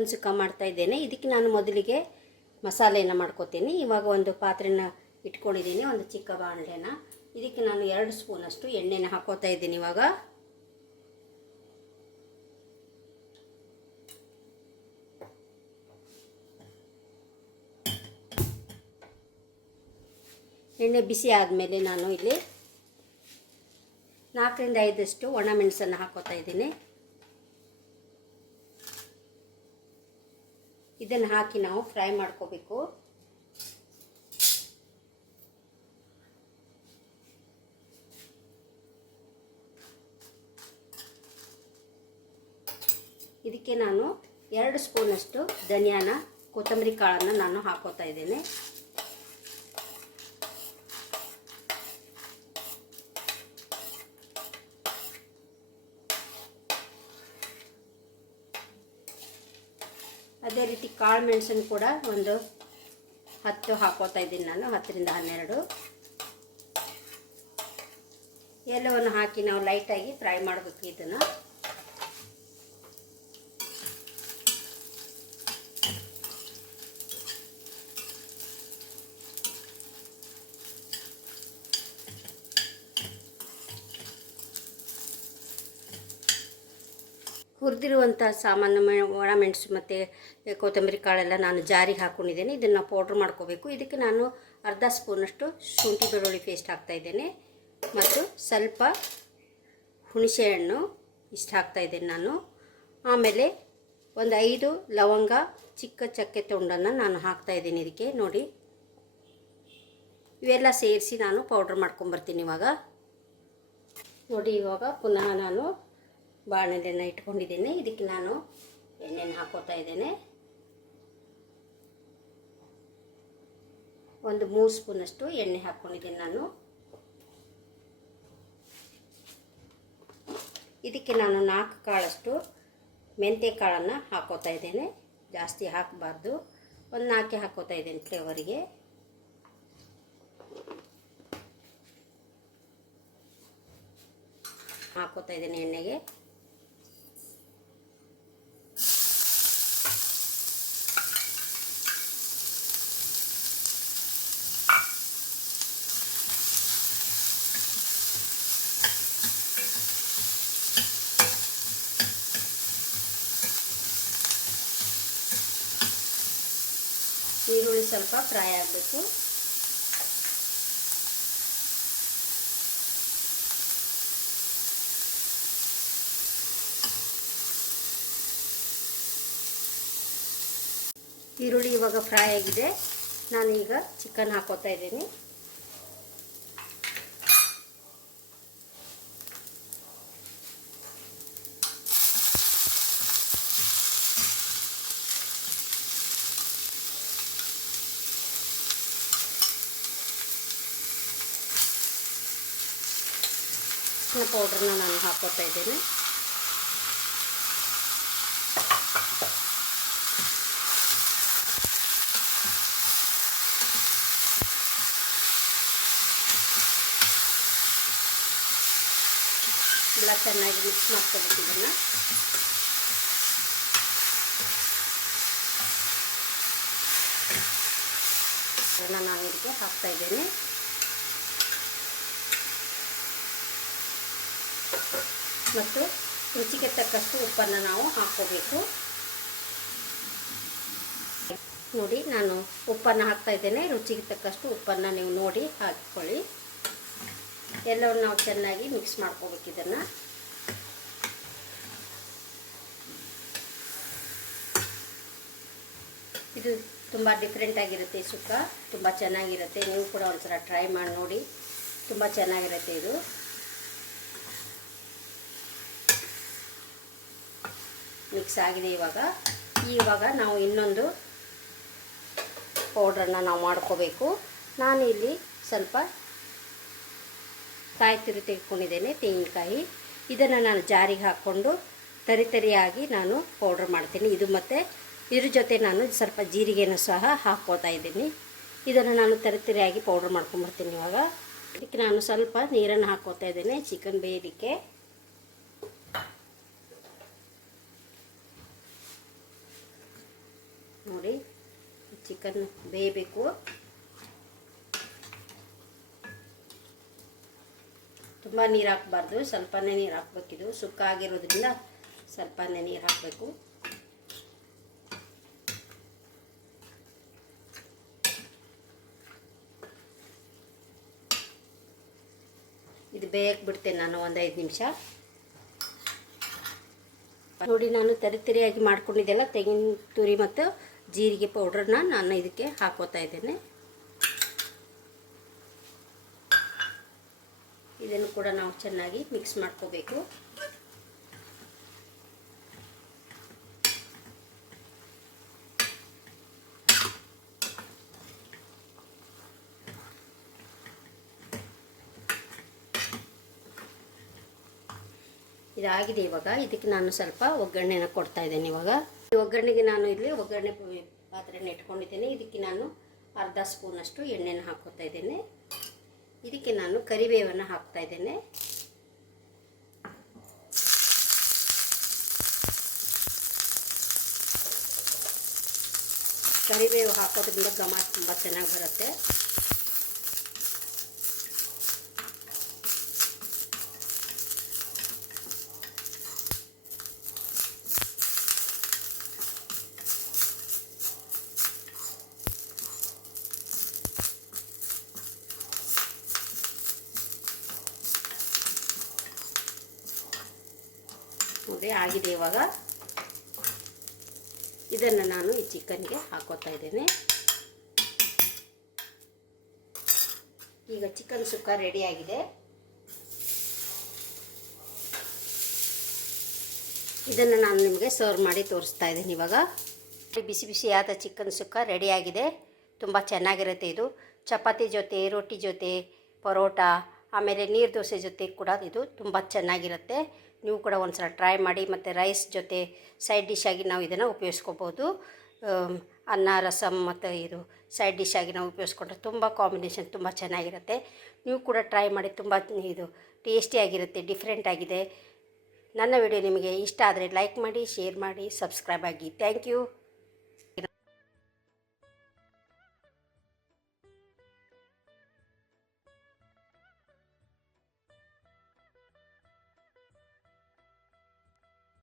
Chicken ಸುಕ್ಕ ಮಾಡ್ತಾ ಇದ್ದೇನೆ. ಇದಕ್ಕೆ ನಾನು ಮೊದಲಿಗೆ ಮಸಾಲೆಯನ್ನು ಮಾಡ್ಕೋತೀನಿ. ಇವಾಗ ಒಂದು ಪಾತ್ರೆನ ಇಟ್ಕೊಂಡಿದ್ದೀನಿ, ಒಂದು ಚಿಕ್ಕ ಬಾಣಲೆನ. ಇದಕ್ಕೆ ನಾನು 2 ಸ್ಪೂನಷ್ಟು ಎಣ್ಣೆನ ಹಾಕೋತಾ ಇದ್ದೀನಿ. ಇವಾಗ ಎಣ್ಣೆ ಬಿಸಿ ಆದಮೇಲೆ ನಾನು ಇಲ್ಲಿ 4 ರಿಂದ 5 ಒಣಮೆಣಸನ್ನು ಹಾಕೋತಾ ಇದ್ದೀನಿ. ಇದನ್ನು ಹಾಕಿ ನಾವು ಫ್ರೈ ಮಾಡ್ಕೋಬೇಕು. ಇದಕ್ಕೆ ನಾನು 2 ಸ್ಪೂನಷ್ಟು ಧನಿಯಾನ, ಕೊತ್ತಂಬರಿ ಕಾಳನ್ನು ನಾನು ಹಾಕೋತಾ ಇದ್ದೇನೆ. ಅದೇ ರೀತಿ ಕಾಳು ಮೆಣಸನ್ನು ಕೂಡ ಒಂದು 10 ಹಾಕೋತಾ ಇದ್ದೀನಿ ನಾನು, 10 ರಿಂದ 12. ಎಲ್ಲವನ್ನು ಹಾಕಿ ನಾವು ಲೈಟಾಗಿ ಫ್ರೈ ಮಾಡಬೇಕು. ಇದನ್ನು ಹುರಿದಿರುವಂಥ ಸಾಮಾನು ಒಣಮೆಣಸು ಮತ್ತು ಕೊತ್ತಂಬರಿ ಕಾಳೆಲ್ಲ ನಾನು ಜಾರಿಗೆ ಹಾಕ್ಕೊಂಡಿದ್ದೇನೆ. ಇದನ್ನು ಪೌಡ್ರ್ ಮಾಡ್ಕೋಬೇಕು. ಇದಕ್ಕೆ ನಾನು 1/2 ಸ್ಪೂನಷ್ಟು ಶುಂಠಿ ಬೆಳ್ಳುಳ್ಳಿ ಪೇಸ್ಟ್ ಹಾಕ್ತಾಯಿದ್ದೇನೆ ಮತ್ತು ಸ್ವಲ್ಪ ಹುಣಸೆಹಣ್ಣು ಇಷ್ಟು ಹಾಕ್ತಾಯಿದ್ದೇನೆ ನಾನು. ಆಮೇಲೆ ಒಂದು 5 ಲವಂಗ, ಚಿಕ್ಕ ಚಕ್ಕೆ ತುಂಡನ್ನು ನಾನು ಹಾಕ್ತಾಯಿದ್ದೀನಿ ಇದಕ್ಕೆ. ನೋಡಿ, ಇವೆಲ್ಲ ಸೇರಿಸಿ ನಾನು ಪೌಡ್ರ್ ಮಾಡ್ಕೊಂಬರ್ತೀನಿ. ಇವಾಗ ನೋಡಿ, ಇವಾಗ ಪುನಃ ನಾನು ಬಾಣಲೆಯನ್ನು ಇಟ್ಕೊಂಡಿದ್ದೇನೆ. ಇದಕ್ಕೆ ನಾನು ಎಣ್ಣೆನ ಹಾಕೋತಾ ಇದ್ದೇನೆ. ಒಂದು 3 ಸ್ಪೂನಷ್ಟು ಎಣ್ಣೆ ಹಾಕ್ಕೊಂಡಿದ್ದೇನೆ ನಾನು. ಇದಕ್ಕೆ ನಾನು 4 ಕಾಳಷ್ಟು ಮೆಂತ್ಯ ಕಾಳನ್ನು ಹಾಕೋತಾ ಇದ್ದೇನೆ. ಜಾಸ್ತಿ ಹಾಕಬಾರ್ದು, ಒಂದು 4 ಹಾಕೋತಾ ಇದ್ದೇನೆ ಫ್ಲೇವರಿಗೆ. ಹಾಕೋತಾ ಇದ್ದೇನೆ ಎಣ್ಣೆಗೆ. ಈರುಳ್ಳಿ ಸ್ವಲ್ಪ ಫ್ರೈ ಆಗಬೇಕು. ಈರುಳ್ಳಿ ಇವಾಗ ಫ್ರೈ ಆಗಿದೆ. ನಾನು ಈಗ ಚಿಕನ್ ಹಾಕೋತಾ ಇದ್ದೀನಿ. ಪೌಡ್ರನ್ನ ನಾನು ಹಾಕೋತಾ ಇದ್ದೇನೆ. ಎಲ್ಲ ಚೆನ್ನಾಗಿ ಮಿಕ್ಸ್ ಮಾಡ್ಕೋಬೇಕು. ಇದನ್ನು ನಾನು ಇದಕ್ಕೆ ಹಾಕ್ತಾ ಇದ್ದೇನೆ. ಮತ್ತು ರುಚಿಗೆ ತಕ್ಕಷ್ಟು ಉಪ್ಪನ್ನು ನಾವು ಹಾಕ್ಕೋಬೇಕು. ನೋಡಿ, ನಾನು ಉಪ್ಪನ್ನು ಹಾಕ್ತಾ ಇದ್ದೇನೆ. ರುಚಿಗೆ ತಕ್ಕಷ್ಟು ಉಪ್ಪನ್ನು ನೀವು ನೋಡಿ ಹಾಕಿಕೊಳ್ಳಿ. ಎಲ್ಲವನ್ನು ನಾವು ಚೆನ್ನಾಗಿ ಮಿಕ್ಸ್ ಮಾಡ್ಕೋಬೇಕು. ಇದನ್ನು ಇದು ತುಂಬ ಡಿಫ್ರೆಂಟ್ ಆಗಿರುತ್ತೆ. ಸುಕ್ಕ ತುಂಬ ಚೆನ್ನಾಗಿರುತ್ತೆ. ನೀವು ಕೂಡ ಒಂದ್ಸಲ ಟ್ರೈ ಮಾಡಿ ನೋಡಿ, ತುಂಬ ಚೆನ್ನಾಗಿರುತ್ತೆ ಇದು. ಮಿಕ್ಸ್ ಆಗಿದೆ. ಇವಾಗ ನಾವು ಇನ್ನೊಂದು ಪೌಡ್ರನ್ನು ನಾವು ಮಾಡ್ಕೋಬೇಕು. ನಾನು ಇಲ್ಲಿ ಸ್ವಲ್ಪ ಕಾಯಿ ತುರಿ ತೆಗೆದುಕೊಂಡಿದ್ದೇನೆ, ತೆಂಗಿನಕಾಯಿ. ಇದನ್ನು ನಾನು ಜಾರಿಗೆ ಹಾಕ್ಕೊಂಡು ತರಿಯಾಗಿ ನಾನು ಪೌಡ್ರ್ ಮಾಡ್ತೀನಿ. ಇದು ಮತ್ತು ಇದ್ರ ಜೊತೆ ನಾನು ಸ್ವಲ್ಪ ಜೀರಿಗೆನ ಸಹ ಹಾಕ್ಕೋತಾ ಇದ್ದೀನಿ. ಇದನ್ನು ನಾನು ತರಿಯಾಗಿ ಪೌಡ್ರ್ ಮಾಡ್ಕೊಂಬರ್ತೀನಿ. ಇವಾಗ ಇದಕ್ಕೆ ನಾನು ಸ್ವಲ್ಪ ನೀರನ್ನು ಹಾಕ್ಕೋತಾ ಇದ್ದೇನೆ ಚಿಕನ್ ಬೇಯಲಿಕ್ಕೆ. ಚಿಕನ್ ಬೇಯಬೇಕು. ತುಂಬ ನೀರು ಹಾಕಬಾರ್ದು, ಸ್ವಲ್ಪನೇ ನೀರು ಹಾಕಬೇಕಿದು. ಸುಕ್ಕ ಆಗಿರೋದ್ರಿಂದ ಸ್ವಲ್ಪನೇ ನೀರು ಹಾಕಬೇಕು. ಇದು ಬೇಯಕ್ಕೆ ಬಿಡ್ತೇನೆ ನಾನು ಒಂದು 5 ನಿಮಿಷ. ನೋಡಿ, ನಾನು ತರಿಯಾಗಿ ಮಾಡ್ಕೊಂಡಿದ್ದೆಲ್ಲ ತೆಂಗಿನ ತುರಿ ಮತ್ತು ಜೀರಿಗೆ ಪೌಡ್ರನ್ನ ನಾನು ಇದಕ್ಕೆ ಹಾಕೋತಾ ಇದ್ದೇನೆ. ಇದನ್ನು ಕೂಡ ನಾವು ಚೆನ್ನಾಗಿ ಮಿಕ್ಸ್ ಮಾಡ್ಕೋಬೇಕು. ಇದಾಗಿದೆ. ಇವಾಗ ಇದಕ್ಕೆ ನಾನು ಸ್ವಲ್ಪ ಒಗ್ಗರಣೆನ ಕೊಡ್ತಾ ಇದ್ದೇನೆ. ಇವಾಗ ಈ ಒಗ್ಗರಣೆಗೆ ನಾನು ಇಲ್ಲಿ ಒಗ್ಗರಣೆ ಪಾತ್ರೆನ ಇಟ್ಕೊಂಡಿದ್ದೇನೆ. ಇದಕ್ಕೆ ನಾನು ಅರ್ಧ ಸ್ಪೂನಷ್ಟು ಎಣ್ಣೆನ ಹಾಕೋತಾ ಇದ್ದೇನೆ. ಇದಕ್ಕೆ ನಾನು ಕರಿಬೇವನ್ನು ಹಾಕ್ತಾ ಇದ್ದೇನೆ. ಕರಿಬೇವು ಹಾಕೋದ್ರಿಂದ ಘಮ ತುಂಬ ಚೆನ್ನಾಗಿ ಬರುತ್ತೆ. ನೋಡಿ, ಆಗಿದೆ. ಇವಾಗ ಇದನ್ನು ನಾನು ಈ ಚಿಕನ್ಗೆ ಹಾಕೋತಾ ಇದ್ದೇನೆ. ಈಗ ಚಿಕನ್ ಸುಕ್ಕ ರೆಡಿಯಾಗಿದೆ. ಇದನ್ನು ನಾನು ನಿಮಗೆ ಸರ್ವ್ ಮಾಡಿ ತೋರಿಸ್ತಾ ಇದ್ದೀನಿ. ಇವಾಗ ಬಿಸಿ ಬಿಸಿಯಾದ ಚಿಕನ್ ಸುಕ್ಕ ರೆಡಿಯಾಗಿದೆ. ತುಂಬ ಚೆನ್ನಾಗಿರುತ್ತೆ ಇದು. ಚಪಾತಿ ಜೊತೆ, ರೊಟ್ಟಿ ಜೊತೆ, ಪರೋಟ, ಆಮೇಲೆ ನೀರು ದೋಸೆ ಜೊತೆ ಕೂಡ ಇದು ತುಂಬ ಚೆನ್ನಾಗಿರುತ್ತೆ. ನೀವು ಕೂಡ ಒಂದು ಸಲ ಟ್ರೈ ಮಾಡಿ. ಮತ್ತು ರೈಸ್ ಜೊತೆ ಸೈಡ್ ಡಿಶ್ ಆಗಿ ನಾವು ಇದನ್ನು ಉಪಯೋಗಿಸ್ಕೋಬೋದು. ಅನ್ನ, ರಸಮ್ ಮತ್ತು ಇದು ಸೈಡ್ ಡಿಶ್ ಆಗಿ ನಾವು ಉಪಯೋಗಿಸ್ಕೊಂಡ್ರೆ ತುಂಬ ಕಾಂಬಿನೇಷನ್ ತುಂಬ ಚೆನ್ನಾಗಿರುತ್ತೆ. ನೀವು ಕೂಡ ಟ್ರೈ ಮಾಡಿ. ತುಂಬ ಇದು ಟೇಸ್ಟಿಯಾಗಿರುತ್ತೆ, ಡಿಫ್ರೆಂಟ್ ಆಗಿದೆ. ನನ್ನ ವಿಡಿಯೋ ನಿಮಗೆ ಇಷ್ಟ ಆದರೆ ಲೈಕ್ ಮಾಡಿ, ಶೇರ್ ಮಾಡಿ, ಸಬ್ಸ್ಕ್ರೈಬ್ ಆಗಿ. Thank you.